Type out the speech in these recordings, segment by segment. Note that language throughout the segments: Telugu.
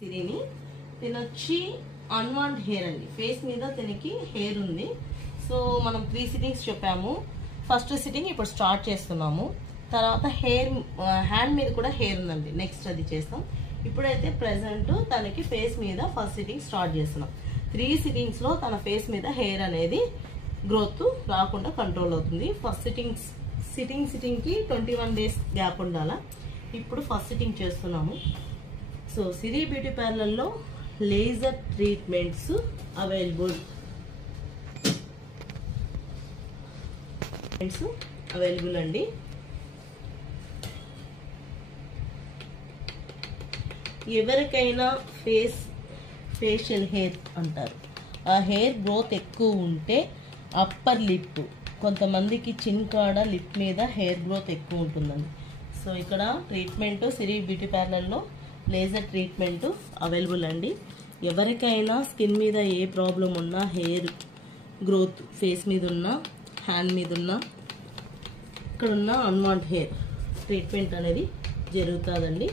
సిరిని తినొచ్చి అన్వాంట్ హెయిర్ అండి. ఫేస్ మీద తినకి హెయిర్ ఉంది. సో మనం 3 సిట్టింగ్స్ చెప్పాము. ఫస్ట్ సిట్టింగ్ ఇప్పుడు స్టార్ట్ చేస్తున్నాము. తర్వాత హెయిర్ హ్యాండ్ మీద కూడా హెయిర్ ఉందండి, నెక్స్ట్ అది చేస్తాం. ఇప్పుడైతే ప్రెసెంట్ తనకి ఫేస్ మీద ఫస్ట్ సిట్టింగ్ స్టార్ట్ చేస్తున్నాం. 3 సిట్టింగ్స్లో తన ఫేస్ మీద హెయిర్ అనేది గ్రోత్ రాకుండా కంట్రోల్ అవుతుంది. ఫస్ట్ సిట్టింగ్కి 21 డేస్ గ్యాప్ ఉండాలా. ఇప్పుడు ఫస్ట్ సిట్టింగ్ చేస్తున్నాము. సో సిరి బ్యూటీ పార్లర్లో లేజర్ ట్రీట్మెంట్స్ అవైలబుల్ అండి. ఎవరికైనా ఫేషియల్ హెయిర్ అంటారు, ఆ హెయిర్ గ్రోత్ ఎక్కువ ఉంటే అప్పర్ లిప్, కొంతమందికి చిన్ కాడ లిప్ మీద హెయిర్ గ్రోత్ ఎక్కువ ఉంటుందండి. సో ఇక్కడ ట్రీట్మెంట్ సిరి బ్యూటీ పార్లర్లో లేజర్ ట్రీట్మెంట్ అవైలబుల్ అండి. ఎవరికైనా స్కిన్ మీద ఏ ప్రాబ్లం ఉన్నా, హెయిర్ గ్రోత్ ఫేస్ మీద ఉన్న, హ్యాండ్ మీద ఉన్న, ఇక్కడ ఉన్న అన్వాంట్ హెయిర్ ట్రీట్మెంట్ అనేది జరుగుతుందండి.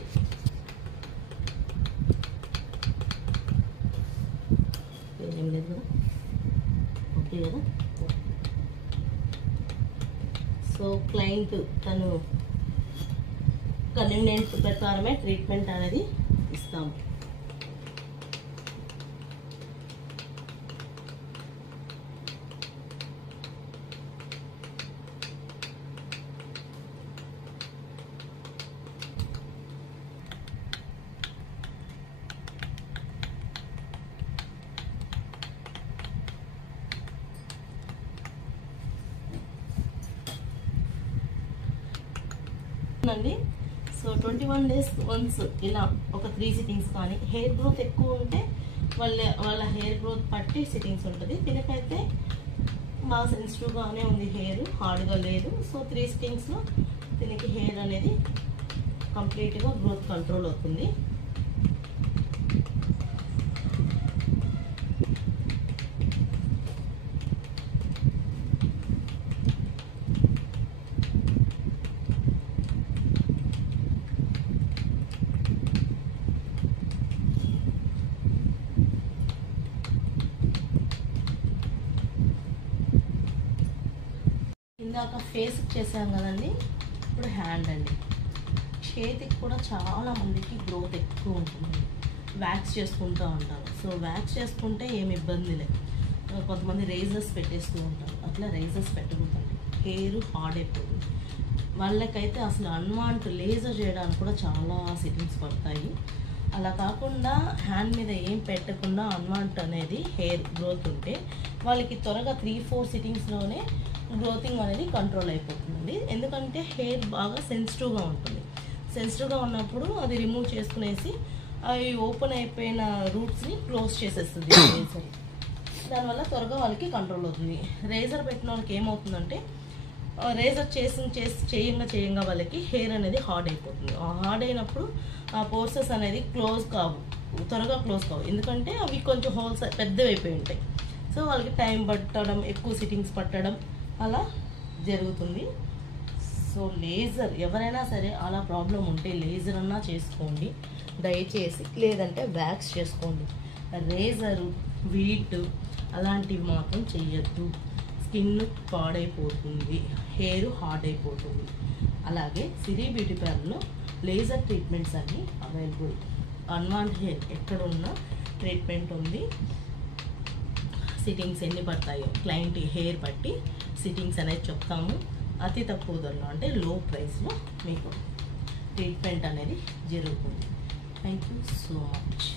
ఏం లేదు కదా, ఓకే కదా. సో క్లయింట్ తను కన్వీనియంట్ ప్రకారమే ట్రీట్మెంట్ అనేది ఇస్తాము. అండి సో 21 డేస్ వన్స్ ఇలా ఒక 3 సిట్టింగ్స్ కానీ, హెయిర్ గ్రోత్ ఎక్కువ ఉంటే వాళ్ళ హెయిర్ గ్రోత్ పట్టి సిట్టింగ్స్ ఉంటుంది. దీనికైతే బాగా సెన్సిటివ్గానే ఉంది, హెయిర్ హార్డ్గా లేదు. సో 3 సిట్టింగ్స్లో దీనికి హెయిర్ అనేది కంప్లీట్గా గ్రోత్ కంట్రోల్ అవుతుంది. ఇందాక ఫేస్ చేసాం కదండి, ఇప్పుడు హ్యాండ్ అండి. చేతికి కూడా చాలా మందికి గ్రోత్ ఎక్కువ ఉంటుంది, వ్యాక్స్ చేసుకుంటూ ఉంటారు. సో వ్యాక్స్ చేసుకుంటే ఏమి ఇబ్బంది లేదు. కొంతమంది రేజర్స్ పెట్టేస్తూ ఉంటారు, అట్లా రేజర్స్ పెట్టకూడదండి, హెయిర్ హార్డ్ అయిపోతుంది. వాళ్ళకైతే అసలు అన్వాంట్ లేజర్ చేయడానికి కూడా చాలా సిట్టింగ్స్ పడతాయి. అలా కాకుండా హ్యాండ్ మీద ఏం పెట్టకుండా అన్వాంట్ అనేది హెయిర్ గ్రోత్ ఉంటే వాళ్ళకి త్వరగా 3-4 సిట్టింగ్స్లోనే గ్రోతింగ్ అనేది కంట్రోల్ అయిపోతుందండి. ఎందుకంటే హెయిర్ బాగా సెన్సిటివ్గా ఉంటుంది. సెన్సిటివ్గా ఉన్నప్పుడు అది రిమూవ్ చేసుకునేసి అవి ఓపెన్ అయిపోయిన రూట్స్ని క్లోజ్ చేసేస్తుంది రేజర్. దానివల్ల త్వరగా వాళ్ళకి కంట్రోల్ అవుతుంది. రేజర్ పెట్టిన వాళ్ళకి ఏమవుతుందంటే రేజర్ చేయంగా వాళ్ళకి హెయిర్ అనేది హార్డ్ అయిపోతుంది. హార్డ్ అయినప్పుడు ఆ పోర్సెస్ అనేది త్వరగా క్లోజ్ కావు, ఎందుకంటే అవి కొంచెం హోల్స్ పెద్దవి అయిపోయి ఉంటాయి. సో వాళ్ళకి టైం పట్టడం, ఎక్కువ సిట్టింగ్స్ పట్టడం అలా జరుగుతుంది. సో లేజర్ ఎవరైనా సరే అలా ప్రాబ్లం ఉంటే లేజర్ అన్నా చేసుకోండి దయచేసి, లేదంటే వ్యాక్స్ చేసుకోండి. రేజరు, వీట్ అలాంటివి మాత్రం చెయ్యొద్దు. స్కిన్ పాడైపోతుంది, హెయిర్ హార్డ్ అయిపోతుంది. అలాగే సిరి బ్యూటీ పార్లర్లో లేజర్ ట్రీట్మెంట్స్ అన్నీ అవైలబుల్. అన్వాంట్ హెయిర్ ఎక్కడున్నా ట్రీట్మెంట్ ఉంది. సిట్టింగ్స్ ఎన్ని పడతాయో క్లయింట్ హెయిర్ బట్టి సిట్టింగ్స్ అనేది చెప్తాము. అతి తక్కువ ధరలో అంటే లో ప్రైస్లో మీకు ట్రీట్మెంట్ అనేది జరుగుతుంది. Thank you so much.